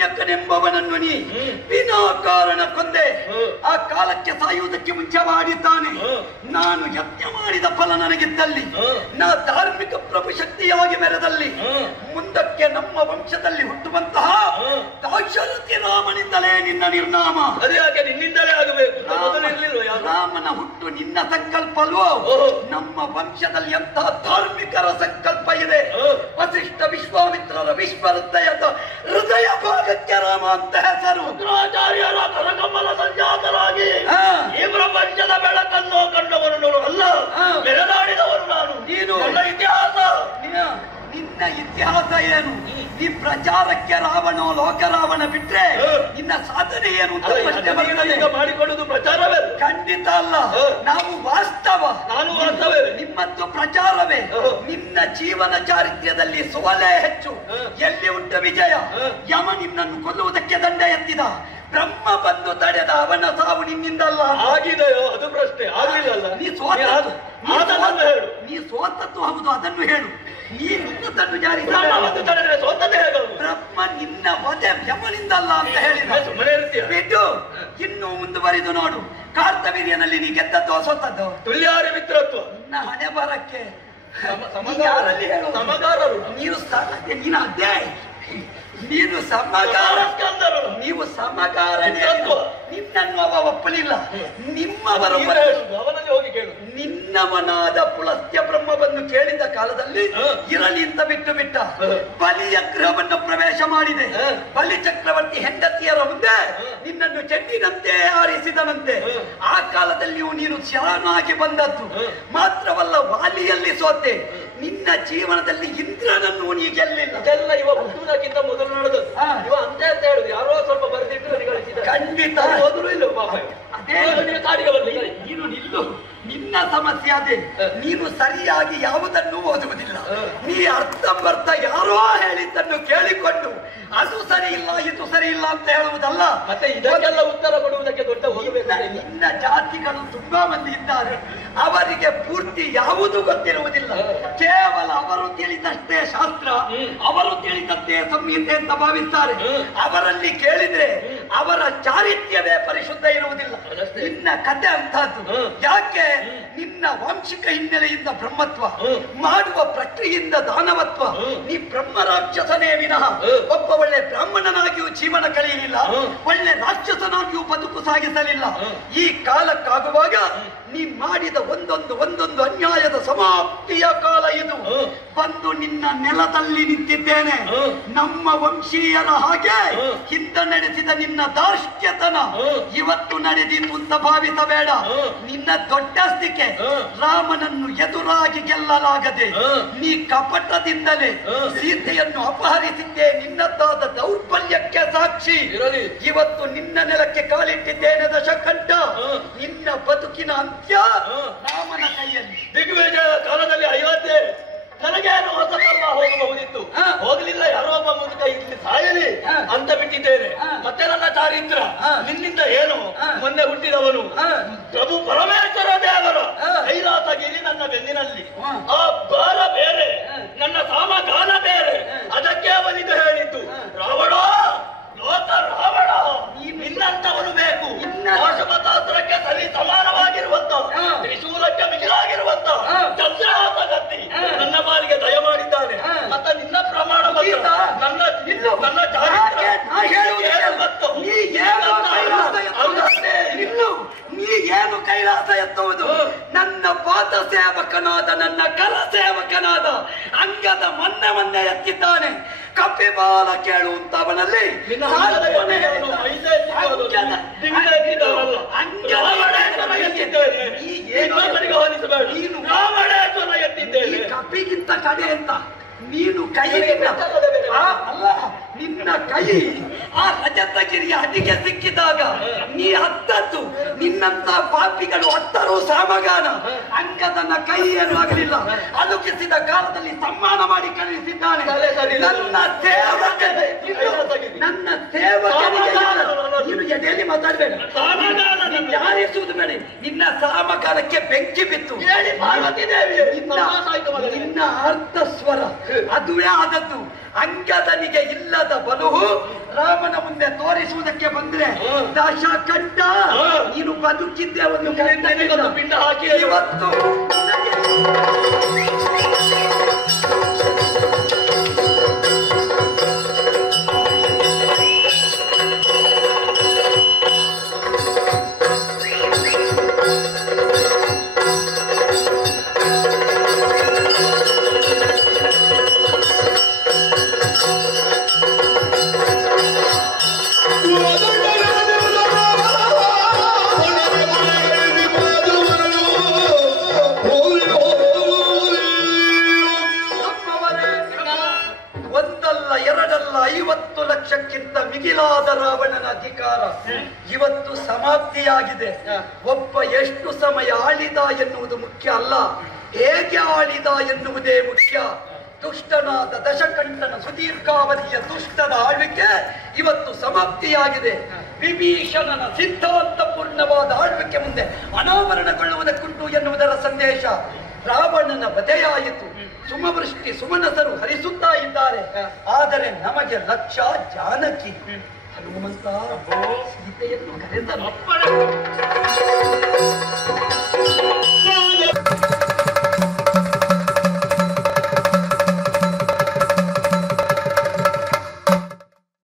ಹಿರಣ್ಯಕನೆಂಬವನನ್ನು ನೀ ವಿನಾಕಾರಣ ಕೊಂದೆ. ಆ ಕಾಲಕ್ಕೆ ಸಾಯುವುದಕ್ಕೆ ಮುಂಚೆ ಮಾಡಿದ್ದಾನೆ. ನಾನು ಯಜ್ಞ ಮಾಡಿದ ಫಲ ನನಗಿದ್ದಲ್ಲಿ, ನಾ ಧಾರ್ಮಿಕ ಪ್ರಭುಶಕ್ತಿಯಾಗಿ ಮೆರೆದಲ್ಲಿ, ಮುಂದಕ್ಕೆ ನಮ್ಮ ವಂಶದಲ್ಲಿ ಹುಟ್ಟುವಂತಹ ದಾಶರಥಿ ರಾಮನಿಂದಲೇ ನಿನ್ನ ನಿರ್ನಾಮ. ಅದೇ ಯಾಕೆ ನಿನ್ನಿಂದಲೇ ಆಗಬೇಕು? ರಾಮನ ಹುಟ್ಟು ನಿನ್ನ ಸಂಕಲ್ಪ ಅಲ್ವೋ? ನಮ್ಮ ವಂಶದಲ್ಲಿ ಎಂತಹ ಧಾರ್ಮಿಕರ ಸಂಕಲ್ಪ ಇದೆ. ವಸಿಷ್ಠ ವಿಶ್ವಾಮಿತ್ರರ ವಿಶ್ವಹೃದಯದ ಹೃದಯ ಭಾಗಕ್ಕೆ ರಾಮ ಅಂತ ಹೆಸರು. ಶುಕ್ರಾಚಾರ್ಯರ ಕರಕಮಲ ಸಂಜಾತರಾಗಿ ಈ ಪ್ರಪಂಚದ ಬೆಳಕನ್ನು ಕಂಡವನು ಅಲ್ಲ, ಬೆಳೆದಾಡಿದವರು ನಾನು. ನೀನು ನನ್ನ ಇತಿಹಾಸ, ನಿನ್ನ ಇತಿಹಾಸ ಏನು? ಈ ಪ್ರಚಾರಕ್ಕೆ ರಾವಣ ಲೋಕರಾವಣ ಬಿಟ್ರೆ ನಿನ್ನ ಸಾಧನೆ ಏನು ಅಂತ ಪ್ರಶ್ನೆ ಬರ್ತದೆ. ಮಾಡಿಕೊಳ್ಳುವುದು ಪ್ರಚಾರವೇ? ಖಂಡಿತ ಅಲ್ಲ, ನಾವು ವಾಸ್ತವ. ನಾನು ವಾಸ್ತವೇ. ನಿಮ್ಮದ್ದು ಪ್ರಚಾರವೇ. ನಿನ್ನ ಜೀವನ ಚಾರಿತ್ರ್ಯದಲ್ಲಿ ಸೋಲೆ ಹೆಚ್ಚು. ಎಲ್ಲಿ ಉಂಟು ವಿಜಯ? ಯಮ ನಿನ್ನನ್ನು ಕೊಲ್ಲುವುದಕ್ಕೆ ದಂಡ ಎತ್ತಿದ, ಬ್ರಹ್ಮ ಬಂದು ತಡೆದ, ಅವನ ಸಾವು ನಿನ್ನಿಂದಲ್ಲ. ಆಗಿದೆಯೋ ಅದು ಪ್ರಶ್ನೆ. ಆಗಲಿಲ್ಲ. ನೀ ಸೋತದ್ದು ಹೌದು, ಅದನ್ನು ಹೇಳು. ನೀ ನಿನ್ನದನ್ನು ಜಾರಿ ತಡೆದ್ರೆ ಸೋತದೆ ಹೇಗೆ? ಬ್ರಹ್ಮ ನಿನ್ನ ವಧೆ ಯಮನಿಂದಲ್ಲ ಅಂತ ಹೇಳಿದ. ಬಿಟ್ಟು ಇನ್ನು ಮುಂದುವರಿದು ನೋಡು. ಕಾರ್ತವೀರ್ಯನಲ್ಲಿ ನೀ ಗೆದ್ದದ್ದು ಸೋತದ್ದು ತುಲ್ಯಾರಿ ಮಿತ್ರತ್ವ. ನಿನ್ನ ಹಣೆ ಬರಕ್ಕೆ ಸಮಗಾರರಲ್ಲಿ ಹೇಳು. ಸಮಗಾರರು ನೀನು ಅದೇ ನೀನು ಸಮಗಾರ, ನೀವು ಸಮಗಾರ. ನಿನ್ನನ್ನು ಅವ ಒಪ್ಪಲಿಲ್ಲ. ನಿಮ್ಮವರು ಅವನಲ್ಲಿ ಹೋಗಿ ಕೇಳು. ನಿನ್ನವನಾದ ಪುಲಸ್ತ್ಯ ಬ್ರಹ್ಮವನ್ನು ಕೇಳಿದ ಕಾಲದಲ್ಲಿ ಇರಲಿ ಅಂತ ಬಿಟ್ಟು ಬಿಟ್ಟ. ಬಲಿಯ ಗೃಹವನ್ನು ಪ್ರವೇಶ ಮಾಡಿದೆ. ಬಲಿ ಚಕ್ರವರ್ತಿ ಹೆಂಡತಿಯರ ಮುಂದೆ ನಿನ್ನನ್ನು ಚೆಂಡಿನಂತೆ ಆರಿಸಿದನಂತೆ. ಆ ಕಾಲದಲ್ಲಿಯೂ ನೀನು ಶರಣಾಗಿ ಬಂದದ್ದು ಮಾತ್ರವಲ್ಲ, ವಾಲಿಯಲ್ಲಿ ಸೋತೆ. ನಿನ್ನ ಜೀವನದಲ್ಲಿ ಇಂದ್ರನನ್ನು ನೀ ಗೆಲ್ಲಿಲ್ಲ. ಇದೆಲ್ಲ ಇವ ಹುಟ್ಟುವುದಕ್ಕಿಂತ ಮೊದಲು ನಡೆದು ಇವ ಅಂತ ಅಂತ ಹೇಳುದು. ಯಾರೋ ಸ್ವಲ್ಪ ಬರೆದಿಟ್ಟು ಖಂಡಿತ ಹೋದ್ರು ಇಲ್ಲ. ಅದೇ ನೀನು ನಿಲ್ಲು. ನಿನ್ನ ಸಮಸ್ಯೆ ಅದೇ. ನೀನು ಸರಿಯಾಗಿ ಯಾವುದನ್ನು ಓದುವುದಿಲ್ಲ. ನೀ ಅರ್ಥಂಬರ್ಥ ಯಾರೋ ಹೇಳಿದ್ದನ್ನು ಕೇಳಿಕೊಂಡು ಅದು ಸರಿ ಇಲ್ಲ ಇದು ಸರಿ ಇಲ್ಲ ಅಂತ ಹೇಳುವುದಲ್ಲ. ಮತ್ತೆ ಇದಕ್ಕೆಲ್ಲ ಉತ್ತರ ಕೊಡುವುದಕ್ಕೆ ದೊಡ್ಡ ನಿನ್ನ ಜಾತಿಗಳು ತುಂಬಾ ಮಂದಿ ಇದ್ದಾರೆ. ಅವರಿಗೆ ಪೂರ್ತಿ ಯಾವುದು ಗೊತ್ತಿರುವುದಿಲ್ಲ. ಕೇವಲ ಅವರು ತಿಳಿದಷ್ಟೇ ಶಾಸ್ತ್ರ, ಅವರು ತಿಳಿದಷ್ಟೇ ಸಂಹಿತೆ ಅಂತ ಭಾವಿಸ್ತಾರೆ. ಅವರಲ್ಲಿ ಕೇಳಿದ್ರೆ ಅವರ ಚಾರಿತ್ರ್ಯವೇ ಪರಿಶುದ್ಧ ಇರುವುದಿಲ್ಲ. ನಿನ್ನ ಕಥೆ ಅಂತದ್ದು. ಯಾಕೆ? ನಿನ್ನ ವಾಂಶಿಕ ಹಿನ್ನೆಲೆಯಿಂದ ಬ್ರಹ್ಮತ್ವ, ಮಾಡುವ ಪ್ರಕ್ರಿಯೆಯಿಂದ ದಾನವತ್ವ. ನೀ ಬ್ರಹ್ಮ ರಾಕ್ಷಸನೇ ವಿನಃ ಒಬ್ಬ ಒಳ್ಳೆ ಬ್ರಾಹ್ಮಣನಾಗಿಯೂ ಜೀವನ ಕಳೆಯಲಿಲ್ಲ, ಒಳ್ಳೆ ರಾಕ್ಷಸನಾಗಿಯೂ ಬದುಕು ಸಾಗಿಸಲಿಲ್ಲ. ಈ ಕಾಲಕ್ಕಾಗುವಾಗ ನೀ ಮಾಡಿದ ಒಂದೊಂದು ಅನ್ಯಾಯದ ಸಮಾಪ್ತಿಯ ಕಾಲ ಇದು. ಬಂದು ನಿನ್ನ ನೆಲದಲ್ಲಿ ನಿಂತಿದ್ದೇನೆ. ನಮ್ಮ ವಂಶೀಯರ ಹಾಗೆ ಹಿಂದ ನಡೆಸಿದ ನಿನ್ನ ದಾರ್ಷ್ಟ್ಯತನ ಇವತ್ತು ನಡೆದಿತ್ತು ಅಂತ ಭಾವಿಸಬೇಡ. ನಿನ್ನ ದೊಡ್ಡಸ್ತಿಕೆ ರಾಮನನ್ನು ಎದುರಾಗಿ ಗೆಲ್ಲಲಾಗದೆ ನೀ ಕಪಟದಿಂದಲೇ ಸೀತೆಯನ್ನು ಅಪಹರಿಸಿದ್ದೇ ನಿನ್ನದ್ದಾದ ದೌರ್ಬಲ್ಯಕ್ಕೆ ಸಾಕ್ಷಿ. ಇವತ್ತು ನಿನ್ನ ನೆಲಕ್ಕೆ ಕಾಲಿಟ್ಟಿದ್ದೇನೆ ದಶಕಂಠ. ನಿನ್ನ ಬದುಕಿನ ಅಂತ್ಯ ರಾಮನ ಕೈಯಲ್ಲಿ. ದಿಗ್ವಿಜಯ ಕಾಲದಲ್ಲಿ ಅಯೋಧ್ಯೆ ನನಗೇನು ಹೊಸದಲ್ಲ, ಹೋಗಬಹುದಿತ್ತು. ಹೋಗಲಿಲ್ಲ. ಯಾರೋ ಒಬ್ಬ ಮುದುಕ ಇಲ್ಲಿ ಸಾಯಲಿ ಅಂತ ಬಿಟ್ಟಿದ್ದೇನೆ. ಮತ್ತೆ ನನ್ನ ಚಾರಿತ್ರ ನಿನ್ನಿಂದ ಏನು? ಮೊನ್ನೆ ಹುಟ್ಟಿದವನು ಪ್ರಭು ಪರಮೇಶ್ವರ ದೇವರ ಕೈಲಾಸಗಿರಿ ನನ್ನ ಬೆನ್ನಿನಲ್ಲಿ. ಆ ಬಾಲ ಬೇರೆ, ನನ್ನ ಸಾಮಗಾನ ಬೇರೆ. ಅದಕ್ಕೆ ಅವನಿದು ಹೇಳಿದ್ದು ರಾವಣ, ಲೋಕ ರಾವಣ, ನಿನ್ನಂತವನು ಬೇಕು. ಪಾಶುಪತಾಸ್ತ್ರಕ್ಕೆ ಸರಿ ಸಮಾನವಾಗಿರುವಂತ, ತ್ರಿಶೂಲಕ್ಕೆ ಮಿಗಿಲಾಗಿರುವಂತ ಚಂದ್ರಹಾಸ ಗತ್ತಿ ನನ್ನ ಬಾಲಿಗೆ ದಯ ಮಾಡಿದ್ದಾನೆ. ಮತ್ತೆ ನಿನ್ನ ಪ್ರಮಾಣ ನನ್ನ ಚಾರಿತ್ರ ನೀ ಏನು ಕೈಲಾಸ ಎತ್ತುವುದು? ನನ್ನ ಪಾದ ಸೇವಕನಾದ, ನನ್ನ ಕರ ಸೇವಕನಾದ ಅಂಗದ ಮೊನ್ನೆ ಎತ್ತಿದ್ದಾನೆ. ಕಪಿಬಾಲ ಕೇಳುವಂತವನಲ್ಲಿ ಕಪಿಗಿಂತ ಕಡೆ ಅಂತ ನೀನು ಕೈ ಅಲ್ಲ, ನಿನ್ನ ಕೈ ಆ ರಜತಗಿರಿಯ ಹದಿಗೆ ಸಿಕ್ಕಿದಾಗ ನೀ ಹತ್ತದ್ದು. ನಿನ್ನಂತ ಪಾಪಿಗಳು ಹತ್ತರೂ ಸಾಮಗಾನ. ಅಂಗದನ್ನ ಕೈ ಏನು ಆಗಲಿಲ್ಲ. ಅಲುಕಿಸಿದ ಕಾಲದಲ್ಲಿ ಸನ್ಮಾನ ಮಾಡಿ ಕಳುಹಿಸಿದ್ದಾನೆ. ನನ್ನ ಸೇವಕನಿಗೆ ನೀನು ಎದೆಯಲ್ಲಿ ಮಾತಾಡಬೇಡ, ಜಾರಿಸುವುದು ಬೇಡ. ನಿನ್ನ ಸಾಮಗಾನಕ್ಕೆ ಬೆಂಕಿ ಬಿತ್ತು. ನಿನ್ನ ಅರ್ಥ ಸ್ವರ ಅದುವೇ ಆದದ್ದು. ಅಂಗದನಿಗೆ ಇಲ್ಲದ ಬಲುವು ರಾಮನ ಮುಂದೆ ತೋರಿಸುವುದಕ್ಕೆ ಬಂದ್ರೆ ದಶ ಕಂಡ ನೀನು ಬದುಕಿದ್ದೆ ಒಂದು ಪಿಂಡ ಹಾಕಿ ಇವತ್ತು ರಾವಣನ ಅಧಿಕಾರ ಇವತ್ತು ಸಮಾಪ್ತಿಯಾಗಿದೆ. ಒಬ್ಬ ಎಷ್ಟು ಸಮಯ ಆಳಿದ ಎನ್ನುವುದು ಮುಖ್ಯ ಅಲ್ಲ, ಹೇಗೆ ಆಳಿದ ಎನ್ನುವುದೇ ಮುಖ್ಯ. ದುಷ್ಟನಾದ ದಶಕಂಠನ ಸುದೀರ್ಘಾವಧಿಯ ದುಷ್ಟದ ಆಳ್ವಿಕೆ ಇವತ್ತು ಸಮಾಪ್ತಿಯಾಗಿದೆ. ವಿಭೀಷಣನ ಸಿದ್ಧಾಂತಪೂರ್ಣವಾದ ಆಳ್ವಿಕೆ ಮುಂದೆ ಅನಾವರಣಗೊಳ್ಳುವುದಕ್ಕುಂಟು ಎನ್ನುವುದರ ಸಂದೇಶ. ರಾವಣನ ವಧೆಯಾಯಿತು, ಸುಮವೃಷ್ಟಿ ಸುಮನಸರು ಹರಿಸುತ್ತಾ ಇದ್ದಾರೆ. ಆದರೆ ನಮಗೆ ಲಕ್ಷ್ಯ ಜಾನಕಿ. ಹನುಮಂತ ಸೀತೆಯನ್ನು ಕರೆದ